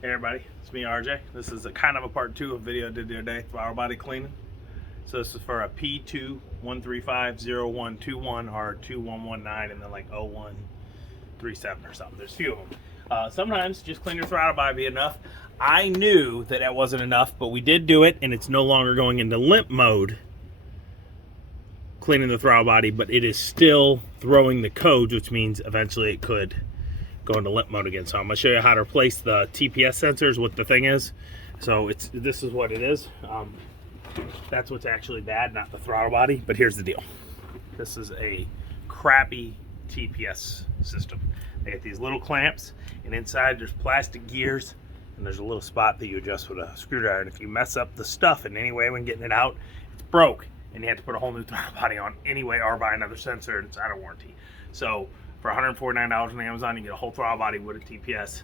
Hey everybody, it's me RJ. This is a kind of a part 2 of a video I did the other day, throttle body cleaning. So this is for a p2135 0121 or 2119 and then like 0137 or something. There's a few of them. Sometimes just clean your throttle body be enough. I knew that that wasn't enough, but we did do it and it's no longer going into limp mode, cleaning the throttle body, but it is still throwing the codes, which means eventually it could go into limp mode again. So I'm going to show you how to replace the TPS sensors, what the thing is. So this is what it is. That's what's actually bad, not the throttle body. But here's the deal. This is a crappy TPS system. They get these little clamps, and inside there's plastic gears, and there's a little spot that you adjust with a screwdriver. And if you mess up the stuff in any way when getting it out, it's broke, and you have to put a whole new throttle body on anyway, or buy another sensor, and it's out of warranty. So for $149 on Amazon, you get a whole throttle body with a TPS.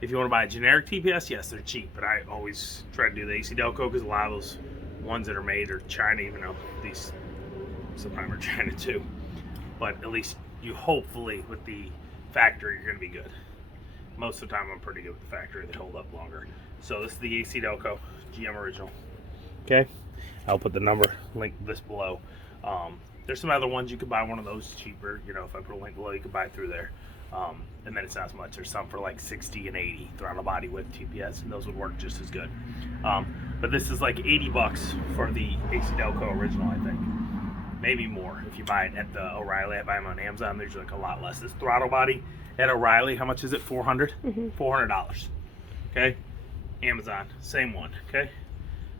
If you want to buy a generic TPS, yes, they're cheap, but I always try to do the AC Delco because a lot of those ones that are made are China, even though these sometimes are China too. But at least you hopefully with the factory you're going to be good. Most of the time I'm pretty good with the factory. They hold up longer. So this is the AC Delco GM original. Okay, I'll put the number link this below. There's some other ones you could buy one of those cheaper. You know, if I put a link below, you could buy it through there. And then it's not as much. There's some for like 60 and 80 throttle body with TPS, and those would work just as good. But this is like 80 bucks for the AC Delco original, I think. Maybe more if you buy it at the O'Reilly. I buy them on Amazon. There's like a lot less. This throttle body at O'Reilly, how much is it? $400? $400. Okay. Amazon, same one. Okay.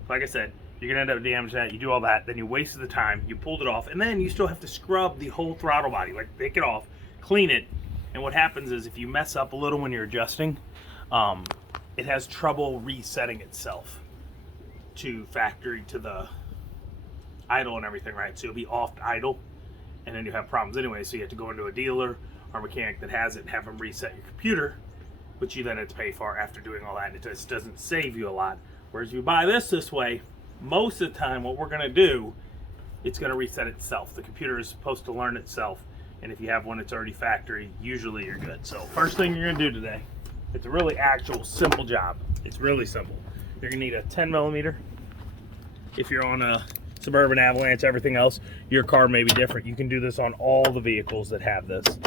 Like I said, you're gonna end up damaging that. You do all that, then you wasted the time. You pulled it off, and then you still have to scrub the whole throttle body, like take it off, clean it. And what happens is if you mess up a little when you're adjusting, it has trouble resetting itself to factory to the idle and everything, right? So you'll be off idle, and then you have problems anyway. So you have to go into a dealer or mechanic that has it and have them reset your computer, which you then have to pay for after doing all that. And it just doesn't save you a lot. Whereas if you buy this way, most of the time what we're gonna do, it's gonna reset itself. The computer is supposed to learn itself. And if you have one that's already factory, usually you're good. So first thing you're gonna do today, it's a really actual simple job. It's really simple. You're gonna need a 10 millimeter. If you're on a Suburban, Avalanche, everything else, your car may be different. You can do this on all the vehicles that have this.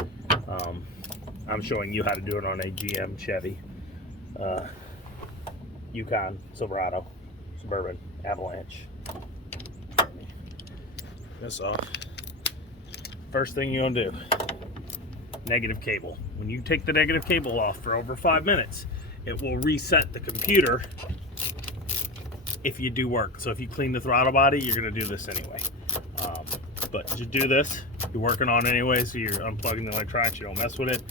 I'm showing you how to do it on a GM, Chevy, Yukon, Silverado, Suburban, Avalanche. This off. First thing you're gonna do, negative cable. When you take the negative cable off for over 5 minutes, it will reset the computer if you do work. So if you clean the throttle body, you're gonna do this anyway. But just do this. You're working on it anyway, so you're unplugging the electronics, you don't mess with it.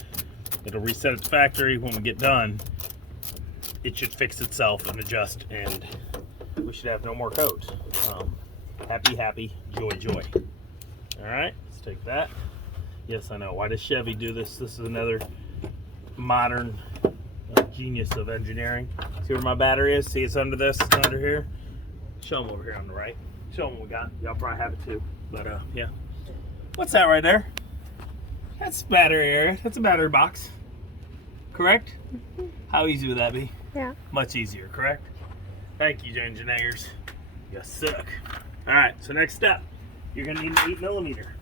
It'll reset its factory. When we get done, it should fix itself and adjust, and we should have no more codes. Happy, joy. All right, let's take that. Yes, I know. Why does Chevy do this? This is another modern genius of engineering. See where my battery is? See it's under this, it's under here. Show them over here on the right. Show them what we got. Y'all probably have it too, but yeah. What's that right there? That's battery area. That's a battery box. Correct? How easy would that be? Yeah. Much easier, correct? Thank you, engineers. You suck. All right, so next step, you're gonna need an 8 millimeter.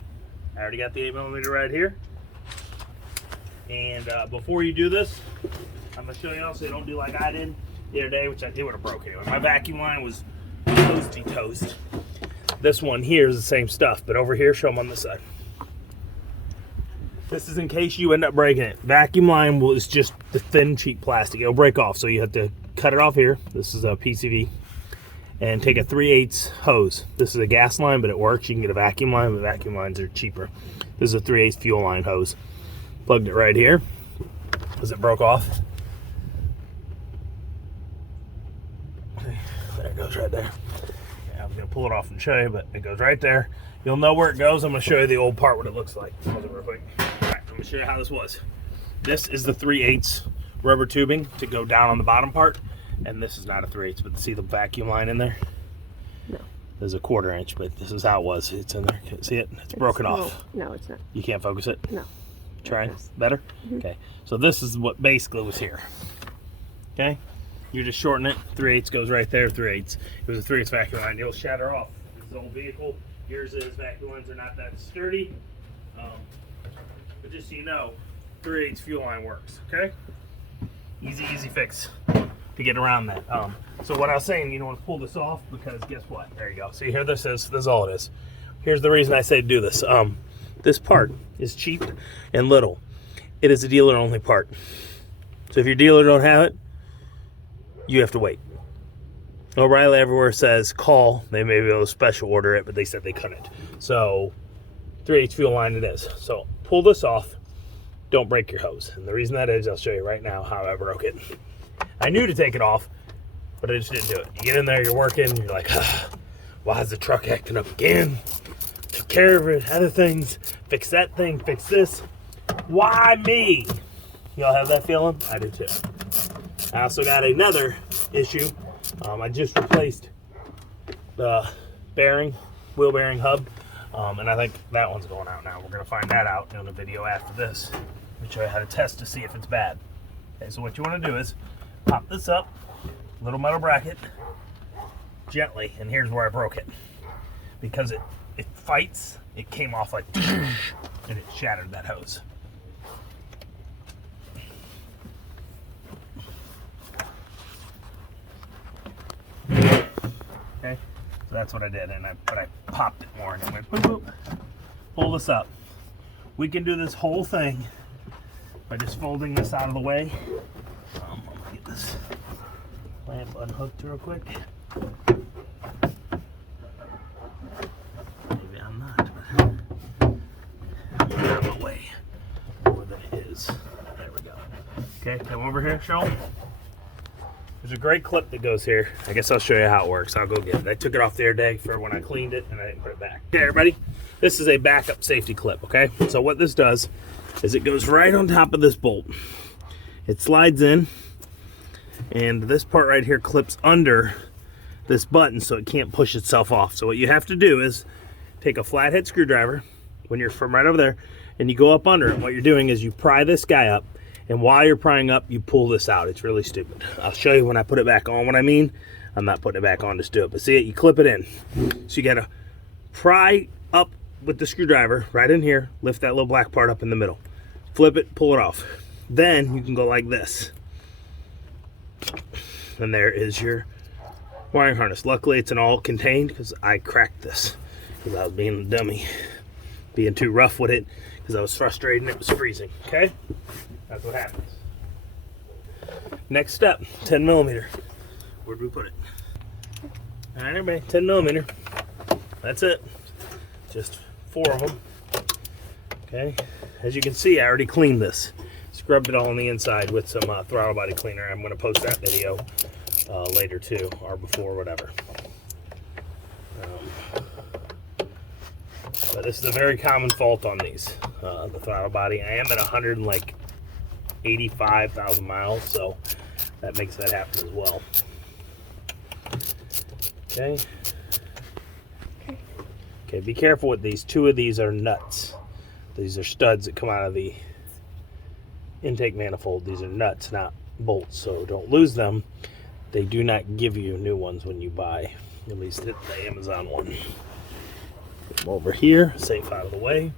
I already got the 8 millimeter right here. And before you do this, I'm gonna show you all so you don't do like I did the other day, which I did would have broke anyway. My vacuum line was toasty toast. This one here is the same stuff, but over here, show them on this side. This is in case you end up breaking it. Vacuum line is just the thin, cheap plastic. It'll break off, so you have to cut it off here. This is a PCV. And take a 3/8 hose. This is a gas line, but it works. You can get a vacuum line, but vacuum lines are cheaper. This is a 3/8 fuel line hose. Plugged it right here because it broke off. Okay, there it goes right there. Yeah, I'm gonna pull it off and show you, but it goes right there. You'll know where it goes. I'm gonna show you the old part, what it looks like. Hold it real quick. All right, I'm gonna show you how this was. This is the 3/8 rubber tubing to go down on the bottom part. And this is not a 3/8, but see the vacuum line in there? No. There's a 1/4 inch, but this is how it was. It's in there. See it? It's broken off. No, it's not. You can't focus it? No. Try better? Okay. So this is what basically was here. Okay, you just shorten it. 3/8 goes right there. 3/8. It was a 3/8 vacuum line. It'll shatter off. This is an old vehicle. Yours is. Vacuum lines are not that sturdy. But just so you know, 3/8 fuel line works. Okay, easy fix to get around that. So what I was saying, you don't want to pull this off because guess what? There you go. See here, this is all it is. Here's the reason I say do this. This part is cheap and little. It is a dealer only part. So if your dealer don't have it, you have to wait. O'Reilly everywhere says call. They may be able to special order it, but they said they couldn't. So 3/8 fuel line it is. So pull this off. Don't break your hose. And the reason that is, I'll show you right now how I broke it. I knew to take it off, but I just didn't do it. You get in there, you're working, you're like, why is the truck acting up again? Take care of it, other things, fix that thing, fix this. Why me? Y'all have that feeling? I do too. I also got another issue. I just replaced the bearing, wheel bearing hub, and I think that one's going out now. We're gonna find that out in a video after this. I'll show you how to test to see if it's bad. Okay, so what you wanna do is pop this up, little metal bracket, gently, and here's where I broke it. Because it fights, it came off like, and it shattered that hose. Okay, so that's what I did, but I popped it more and it went boop boop. Pull this up. We can do this whole thing by just folding this out of the way. I'm gonna get this lamp unhooked real quick. Maybe I'm not, but I'm out of my way more than it is. There we go. Okay, come over here, show 'em. There's a great clip that goes here. I guess I'll show you how it works. I'll go get it. I took it off the other day for when I cleaned it and I didn't put it back. Okay, everybody, this is a backup safety clip, okay? So what this does is it goes right on top of this bolt. It slides in, and this part right here clips under this button so it can't push itself off. So what you have to do is take a flathead screwdriver when you're from right over there, and you go up under it. What you're doing is you pry this guy up, and while you're prying up, you pull this out. It's really stupid. I'll show you when I put it back on what I mean. I'm not putting it back on, just do it. But see it, you clip it in. So you gotta pry up with the screwdriver right in here, lift that little black part up in the middle. Flip it, pull it off. Then you can go like this. And there is your wiring harness. Luckily it's an all contained because I cracked this because I was being a dummy, being too rough with it because I was frustrated and it was freezing. Okay, that's what happens. Next step, 10 millimeter. Where'd we put it? All right, everybody, 10 millimeter. That's it. Just 4 of them. Okay, as you can see, I already cleaned this. Scrubbed it all on the inside with some throttle body cleaner. I'm going to post that video later too, or before, whatever. But this is a very common fault on these, the throttle body. I am at 185,000 miles, so that makes that happen as well. Okay. Okay, be careful with these. 2 of these are nuts. These are studs that come out of the intake manifold. These are nuts, not bolts, so don't lose them. They do not give you new ones when you buy, at least the Amazon one. Put them over here, safe out of the way.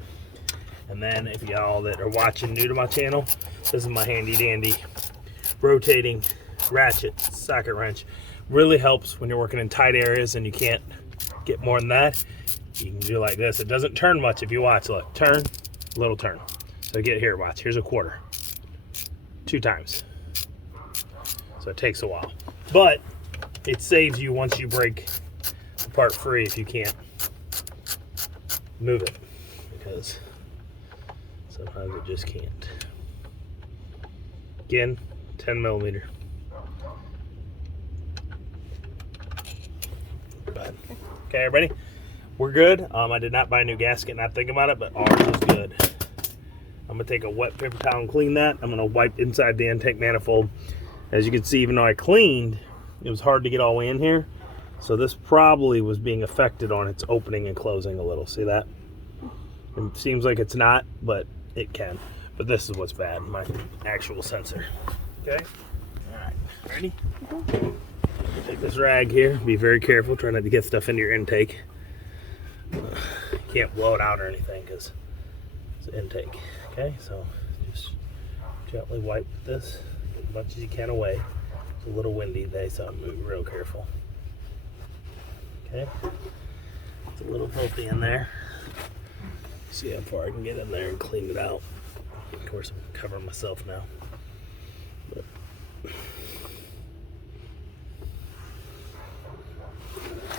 And then if y'all that are watching new to my channel, this is my handy dandy rotating ratchet socket wrench. Really helps when you're working in tight areas and you can't get more than that. You can do like this. It doesn't turn much if you watch. Look, turn, little turn. So get here, watch. Here's a quarter. 2 times. So it takes a while. But it saves you once you break the part free if you can't move it. Because sometimes it just can't. Again, 10 millimeter. But, okay, everybody, we're good. I did not buy a new gasket, not thinking about it, but ours is good. I'm gonna take a wet paper towel and clean that. I'm gonna wipe inside the intake manifold. As you can see, even though I cleaned, it was hard to get all the way in here. So this probably was being affected on its opening and closing a little. See that? It seems like it's not, but it can. But this is what's bad, my actual sensor. Okay? All right. Ready? Take this rag here. Be very careful. Try not to get stuff into your intake. Can't blow it out or anything because it's an intake. Okay, so just gently wipe this as much as you can away. It's a little windy today, so I'm moving real careful. Okay, it's a little filthy in there. See how far I can get in there and clean it out. Of course, I'm covering myself now. But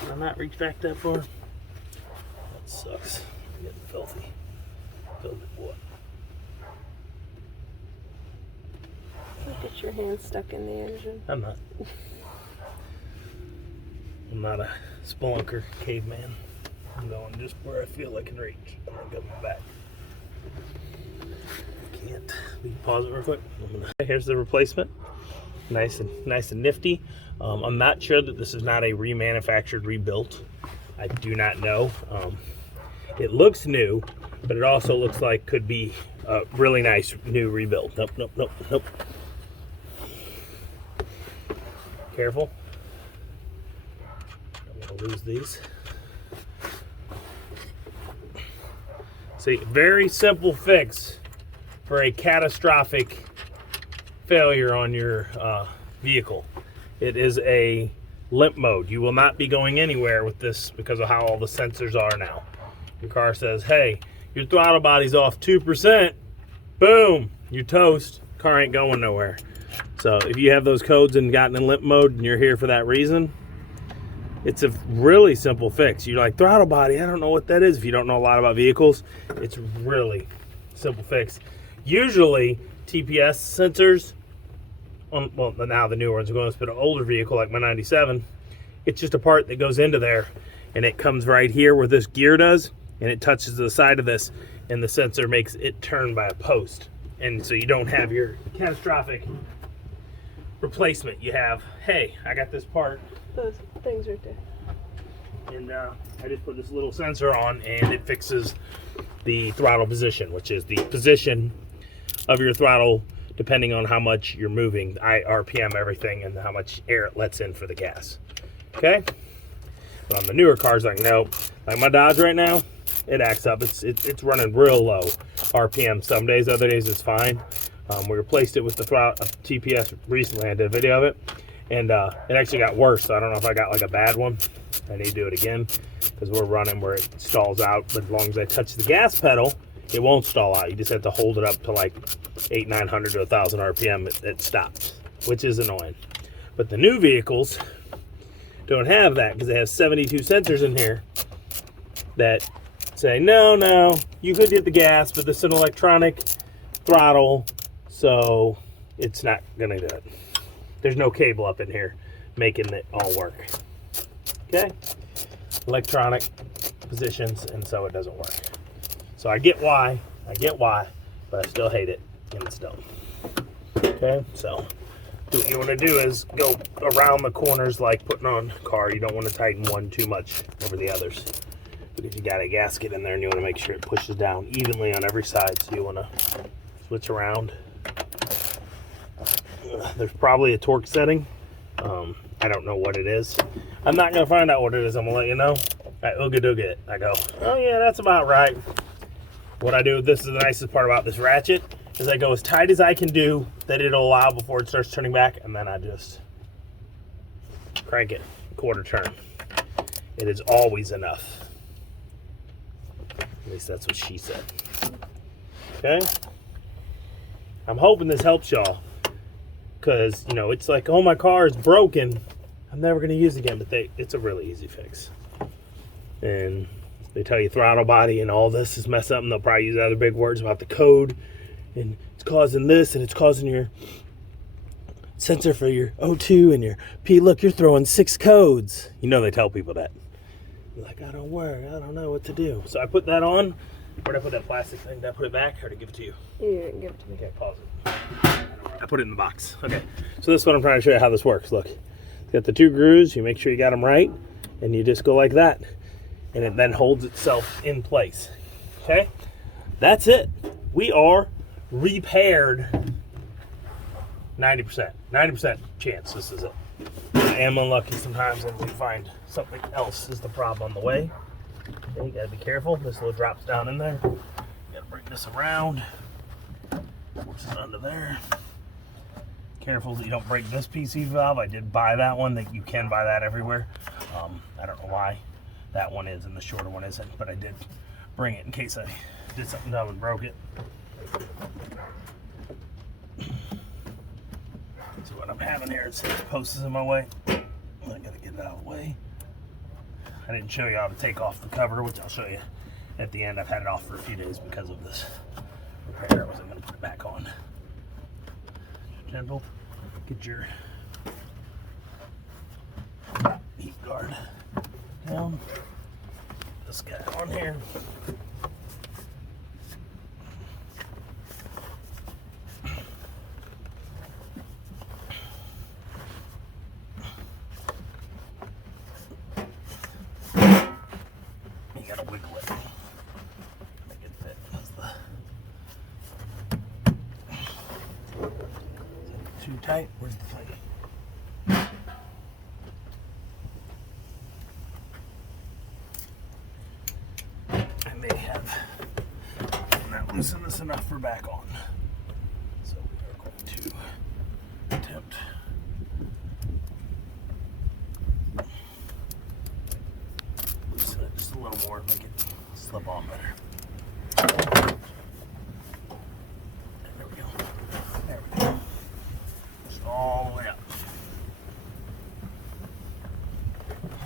did I not reach back that far? That sucks. I'm getting filthy. Filled with what? Look at your hand stuck in the engine. I'm not. I'm not a spelunker caveman. I'm going just where I feel I can reach. I'm not coming back. Can't. We can pause it real quick. Here's the replacement. Nice and nifty. I'm not sure that this is not a remanufactured, rebuilt. I do not know. It looks new, but it also looks like could be a really nice new rebuild. Nope, nope, nope, nope. Careful. I'm gonna lose these. See, very simple fix for a catastrophic failure on your vehicle. It is a limp mode. You will not be going anywhere with this because of how all the sensors are now. Your car says, hey, your throttle body's off 2%. Boom, you toast. Car ain't going nowhere. So if you have those codes and gotten in limp mode and you're here for that reason, it's a really simple fix. You're like, throttle body, I don't know what that is. If you don't know a lot about vehicles, it's really simple fix. Usually TPS sensors, well, now the newer ones are going to put an older vehicle like my 97, it's just a part that goes into there and it comes right here where this gear does, and it touches the side of this, and the sensor makes it turn by a post. And so you don't have your catastrophic replacement. You have, hey, I got this part. Those things right there. And I just put this little sensor on and it fixes the throttle position, which is the position of your throttle depending on how much you're moving, RPM, everything, and how much air it lets in for the gas. Okay? But on the newer cars, like, nope. Like my Dodge right now, it acts up. It's running real low RPM some days, other days it's fine. We replaced it with the throttle TPS recently. I did a video of it, and it actually got worse. So I don't know if I got like a bad one. I need to do it again because we're running where it stalls out. But as long as I touch the gas pedal, it won't stall out. You just have to hold it up to like 800-900 to 1,000 RPM. It stops, which is annoying. But the new vehicles don't have that because they have 72 sensors in here that say, no, you could hit the gas, but this is an electronic throttle, so it's not gonna do it. There's no cable up in here making it all work. Okay? Electronic positions, and so it doesn't work. So I get why, but I still hate it, and it's dumb. Okay? So what you want to do is go around the corners like putting on a car. You don't want to tighten one too much over the others, because you got a gasket in there and you want to make sure it pushes down evenly on every side. So you want to switch around. There's probably a torque setting. I don't know what it is. I'm not going to find out what it is. I'm going to let you know. I ooga-dooga it. I go, oh yeah, that's about right. What I do, this is the nicest part about this ratchet, is I go as tight as I can do that it'll allow before it starts turning back, and then I just crank it, quarter turn. It is always enough. At least that's what she said. Okay? I'm hoping this helps y'all, because, you know, it's like, oh, my car is broken. I'm never going to use it again, but it's a really easy fix. And they tell you throttle body and all this is messed up, and they'll probably use other big words about the code, and it's causing this, and it's causing your sensor for your O2 and your P. Look, you're throwing 6 codes. You know they tell people that. You're like, I don't work. I don't know what to do. So I put that on. Where'd I put that plastic thing? Did I put it back, or did I give it to you? You didn't give it to me. Okay, pause it. I put it in the box. Okay, so this is what I'm trying to show you how this works. Look, it's got the 2 grooves. You make sure you got them right, and you just go like that, and it then holds itself in place. Okay, that's it. We are repaired. 90% chance this is it. I am unlucky sometimes and we find something else is the problem on the way. Okay, you gotta be careful. This little drops down in there. You gotta bring this around. Force it under there. Careful that you don't break this PC valve. I did buy that one. That you can buy that everywhere. I don't know why that one is and the shorter one isn't, but I did bring it in case I did something dumb and broke it. So what I'm having here is the post is in my way. I gotta get it out of the way. I didn't show you how to take off the cover, which I'll show you at the end. I've had it off for a few days because of this repair. I wasn't gonna put it back on. Gentle. Get your heat guard down. This guy on here. You gotta wiggle it. Make it fit. That's the too tight. Where's the plate? I may have not loosened this enough for back on. So we are going to attempt loosen it just a little more, make it slip on better. There we go. There we go. Just all the way up.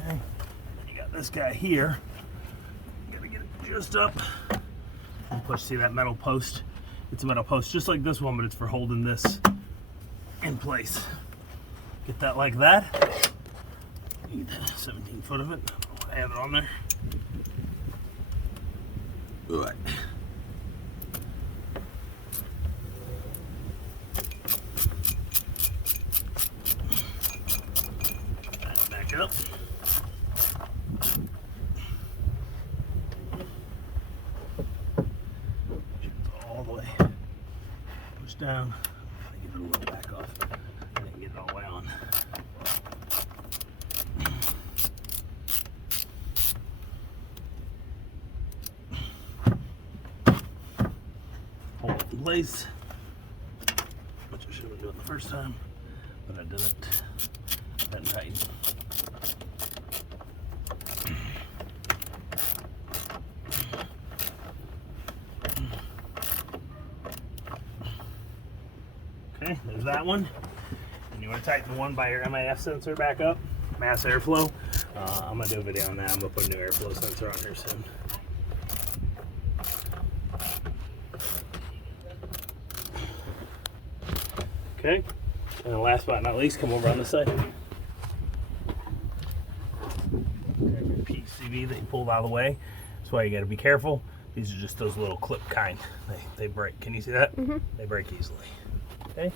Okay. You got this guy here. Gotta get it just up. And push, see that metal post? It's a metal post just like this one, but it's for holding this in place. Get that like that. Need 17 foot of it. I have it on there. Good. Back up. All the way. Push down. Get it a little back off. I didn't get it all the way on. Hold it in place, which I should have done the first time, but I didn't. That tight. Okay, there's that one. And you want to tighten the one by your MAF sensor back up, mass airflow. I'm gonna do a video on that. I'm gonna put a new airflow sensor on here soon. Okay, and then last but not least, come over on this side. Okay, PCV that you pulled out of the way. That's why you got to be careful. These are just those little clip kind. They break. Can you see that? Mm-hmm. They break easily. Okay,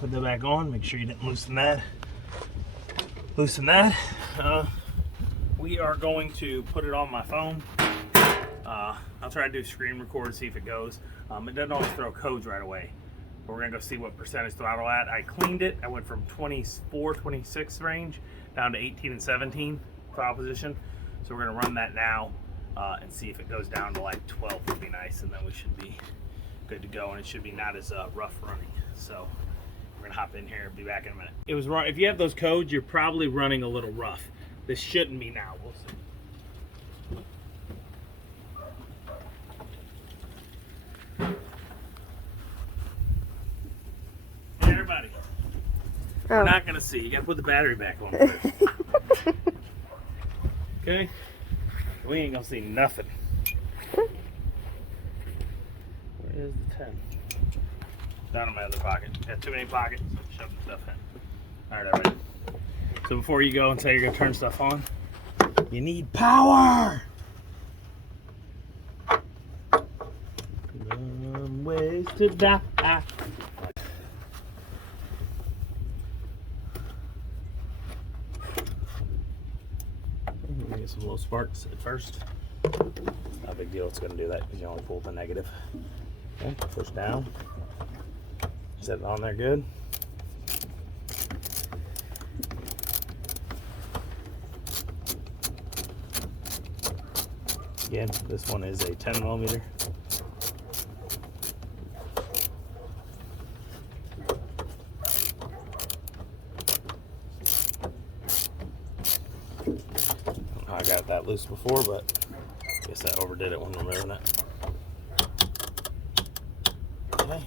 put that back on. Make sure you didn't loosen that. Loosen that. We are going to put it on my phone. I'll try to do screen record, see if it goes. It doesn't always throw codes right away. But we're gonna go see what percentage throttle at. I cleaned it. I went from 24, 26 range down to 18 and 17 throttle position. So we're gonna run that now and see if it goes down to like 12 would be nice, and then we should be good to go, and it should be not as rough running. So we're gonna hop in here and be back in a minute. It was wrong. If you have those codes, you're probably running a little rough. This shouldn't be now. We'll see. Hey everybody. Oh. We're not gonna see. You gotta put the battery back on first. Okay? We ain't gonna see nothing. Where is the 10? Down in my other pocket. Got too many pockets. Shoving stuff in. Alright, everybody. So before you go and say you're gonna turn stuff on, you need power! Some ways to die. Get some little sparks at first. Not a big deal, it's going to do that because you only pulled the negative. Okay, push down. Set it on there good. Again, this one is a 10 millimeter. I got that loose before, but I guess I overdid it when removing it. Okay,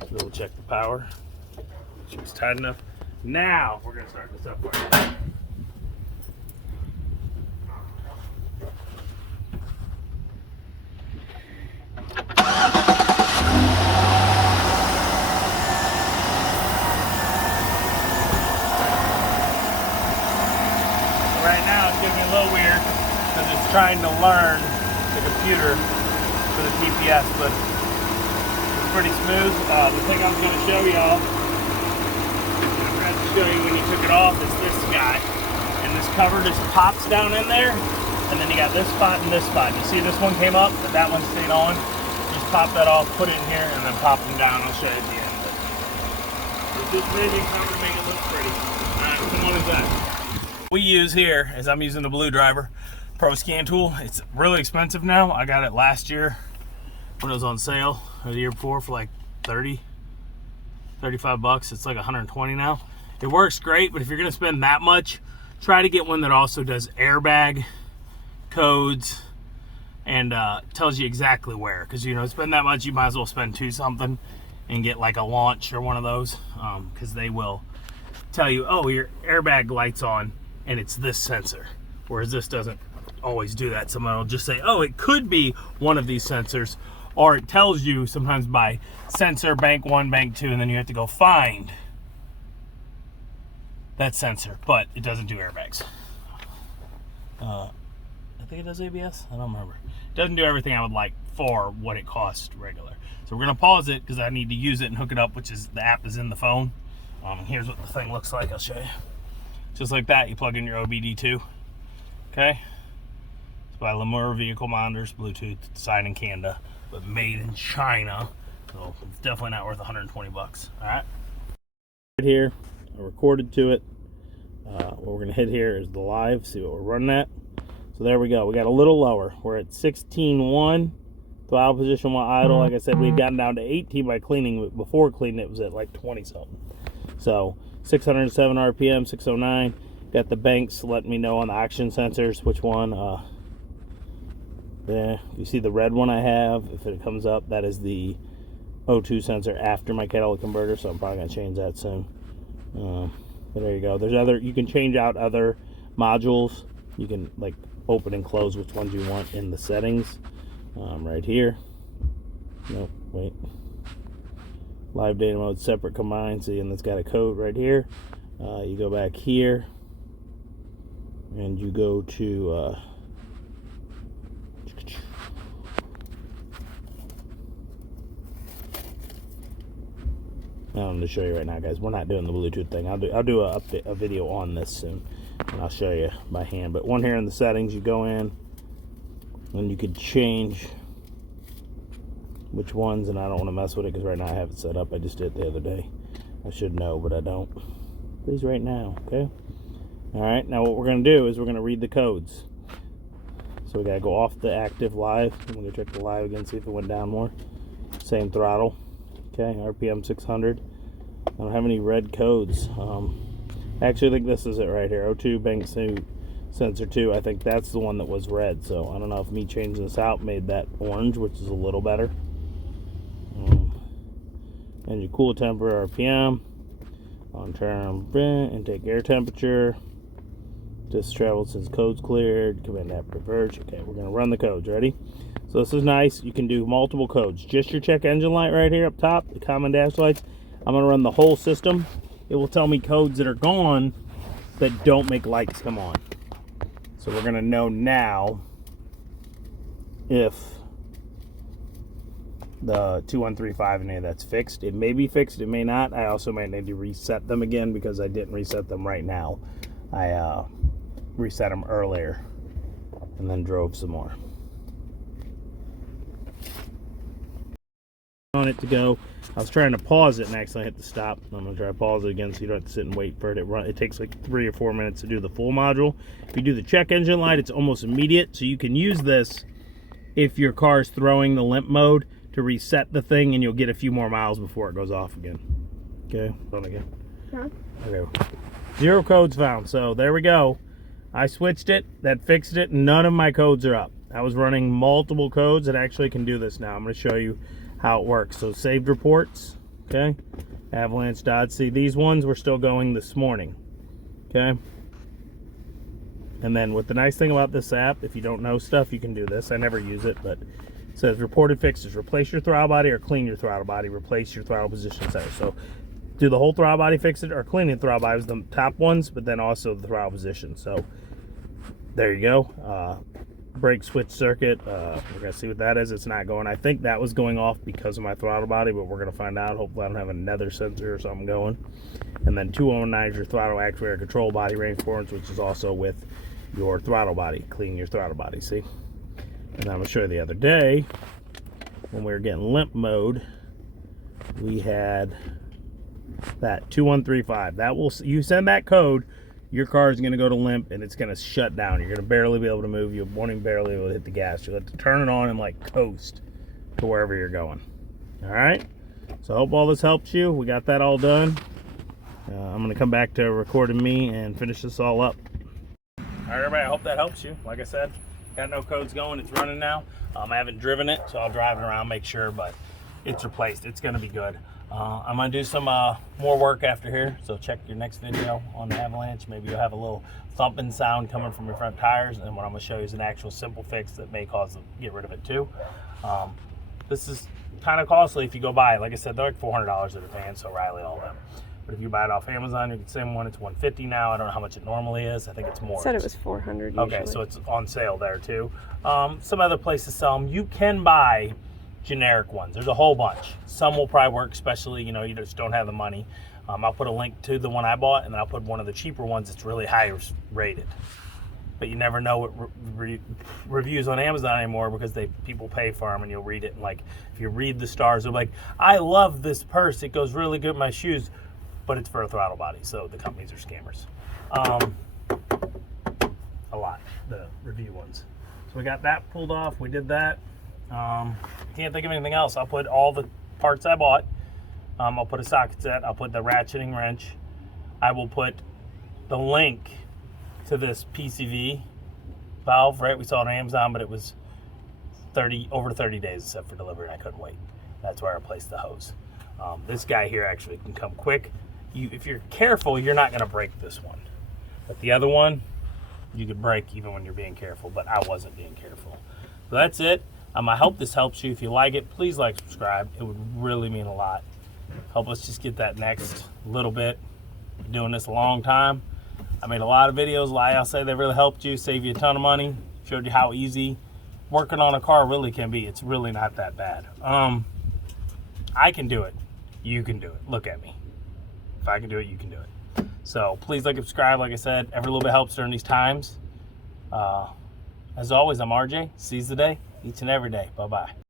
so we'll check the power. She was tight enough. Now we're gonna start this up. Right now it's giving me a little weird because it's trying to learn the computer for the TPS, but it's pretty smooth. The thing I'm going to show y'all, I forgot to show you when you took it off, is this guy. And this cover just pops down in there, and then you got this spot and this spot. You see this one came up, but that one stayed on. Just pop that off, put it in here, and then pop them down. I'll show you at the end. It's just maybe cover to make it look pretty. Alright, come on inside. We use here is I'm using the Blue Driver Pro Scan tool. It's really expensive now. I got it last year when it was on sale, or the year before, for like 35 bucks. It's like 120 now. It works great, but if you're gonna spend that much, try to get one that also does airbag codes and tells you exactly where, because you know, spend that much, you might as well spend two something and get like a launch or one of those, because they will tell you, oh, your airbag light's on and it's this sensor, whereas this doesn't always do that. Someone will just say, oh, it could be one of these sensors, or it tells you sometimes by sensor, bank 1, bank 2, and then you have to go find that sensor, but it doesn't do airbags. I think it does ABS, I don't remember. It doesn't do everything I would like for what it costs regular. So we're gonna pause it because I need to use it and hook it up, which is, the app is in the phone. Here's what the thing looks like, I'll show you. Just like that, you plug in your OBD2, okay? It's by Lemur Vehicle Monitors, Bluetooth, signed in Canada, but made in China. So it's definitely not worth 120 bucks, all right? Right here, I recorded to it. What we're gonna hit here is the live, see what we're running at. So there we go, we got a little lower. We're at 16.1, throttle position while idle. Like I said, we'd gotten down to 18 by cleaning, but before cleaning it was at like 20 something. So 607 RPM, 609. Got the banks letting me know on the action sensors which one. There, you see the red one I have. If it comes up, that is the O2 sensor after my catalytic converter, so I'm probably gonna change that soon. But there you go. There's other, you can change out other modules. You can like open and close which ones you want in the settings. Right here. Nope, wait. Live data mode, separate combined. See, and it's got a code right here. You go back here and you go to I'm going to show you right now, guys. We're not doing the Bluetooth thing. I'll do a video on this soon, and I'll show you by hand. But one here in the settings, you go in and you could change which ones, and I don't want to mess with it because right now I have it set up. I just did it the other day. I should know, but I don't. Please right now, okay? All right, now what we're going to do is we're going to read the codes. So we got to go off the active live. I'm going to check the live again, see if it went down more. Same throttle. Okay, RPM 600. I don't have any red codes. Actually, I think this is it right here. O2 bank sensor 2. I think that's the one that was red. So I don't know if me changing this out made that orange, which is a little better. And your cool temper RPM, on term intake air temperature, just traveled since codes cleared, command app converge. Okay, we're gonna run the codes. Ready? So this is nice. You can do multiple codes. Just your check engine light right here up top, the common dash lights. I'm gonna run the whole system. It will tell me codes that are gone that don't make lights come on. So we're gonna know now if the 2135 and any of that's fixed. It may be fixed, it may not. I also might need to reset them again because I didn't reset them right now. I reset them earlier and then drove some more. want it to go. I was trying to pause it and actually hit the stop. I'm gonna try to pause it again so you don't have to sit and wait for it. It takes like 3 or 4 minutes to do the full module. If you do the check engine light, it's almost immediate. So you can use this if your car's throwing the limp mode to reset the thing, and you'll get a few more miles before it goes off again. Okay, on again. Huh? Okay. 0 codes found. So there we go. I switched it. That fixed it. None of my codes are up. I was running multiple codes. It actually can do this now. I'm going to show you how it works. So saved reports. Okay. Avalanche Dodge. See, these ones were still going this morning. Okay. And then what the nice thing about this app, if you don't know stuff, you can do this. I never use it, but it says reported fixes. Replace your throttle body or clean your throttle body. Replace your throttle position center. So do the whole throttle body, fix it, or clean the throttle body was the top ones, but then also the throttle position. So there you go. Brake switch circuit. We're going to see what that is. It's not going. I think that was going off because of my throttle body, but we're going to find out. Hopefully I don't have another sensor or something going. And then 209 is your throttle actuator control body reinforcements, which is also with your throttle body. Clean your throttle body, see? And I'm going to show you the other day when we were getting limp mode, we had that 2135. That will, you send that code, your car is going to go to limp and it's going to shut down. You're going to barely be able to move. You won't even barely be able to hit the gas. You'll have to turn it on and like coast to wherever you're going. All right. So I hope all this helps you. We got that all done. I'm going to come back to recording me and finish this all up. All right, everybody. I hope that helps you. Like I said, got no codes going. It's running now. I haven't driven it, so I'll drive it around, make sure, but it's replaced. It's going to be good. I'm going to do some more work after here, so check your next video on the Avalanche. Maybe you'll have a little thumping sound coming from your front tires, and what I'm going to show you is an actual simple fix that may cause them to get rid of it too. This is kind of costly if you go buy it. Like I said, they're like $400 at a van, so Riley, all them. But if you buy it off Amazon, you can same one. It's $150 now. I don't know how much it normally is. I think it's more. Said it was $400. Okay, so it's on sale there too. Some other places sell them. You can buy generic ones. There's a whole bunch. Some will probably work, especially, you know, you just don't have the money. I'll put a link to the one I bought, and then I'll put one of the cheaper ones that's really high rated. But you never know what reviews on Amazon anymore, because people pay for them, and you'll read it. And like, if you read the stars, they're like, I love this purse. It goes really good with my shoes, but it's for a throttle body, so the companies are scammers. A lot, the review ones. So we got that pulled off. We did that. Can't think of anything else. I'll put all the parts I bought. I'll put a socket set. I'll put the ratcheting wrench. I will put the link to this PCV valve, right? We saw it on Amazon, but it was over 30 days except for delivery, and I couldn't wait. That's where I replaced the hose. This guy here actually can come quick. If you're careful, you're not going to break this one. But the other one, you could break even when you're being careful, but I wasn't being careful. So that's it. I hope this helps you. If you like it, please like, subscribe. It would really mean a lot. Help us just get that next little bit. Been doing this a long time. I made a lot of videos. I'll say they really helped you, save you a ton of money, showed you how easy working on a car really can be. It's really not that bad. I can do it. You can do it. Look at me. If I can do it, you can do it. So please like and subscribe. Like I said, every little bit helps during these times. As always, I'm RJ. Seize the day, each and every day. Bye-bye.